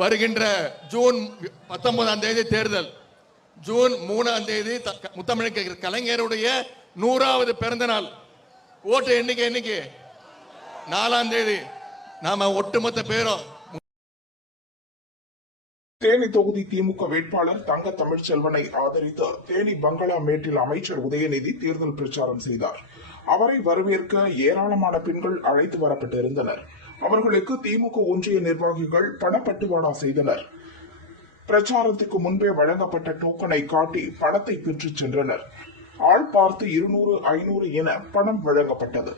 வருகின்ற ஜூன் 19 தேர்தல், ஜூன் 3 முத்தமிழ் கலைஞருடைய 100வது பிறந்த நாள். ஓட்டு எண்ணிக்கை 4 நாம ஒட்டுமொத்த பேரும். தேனி தொகுதி திமுக வேட்பாளர் தங்க தமிழ்ச்செல்வனை ஆதரித்து தேனி பங்களா மேட்டில் அமைச்சர் உதயநிதி தேர்தல் பிரச்சாரம் செய்தார். அவரை வரவேற்க ஏராளமான பெண்கள் அழைத்து வரப்பட்டிருந்தனர். அவர்களுக்கு திமுக ஒன்றிய நிர்வாகிகள் பணப்பட்டுவாடா செய்தனர். பிரச்சாரத்துக்கு முன்பே வழங்கப்பட்ட டோக்கனை காட்டி பணத்தை பெற்றுச் சென்றனர். ஆள் பார்த்து 200, 500 என பணம் வழங்கப்பட்டது.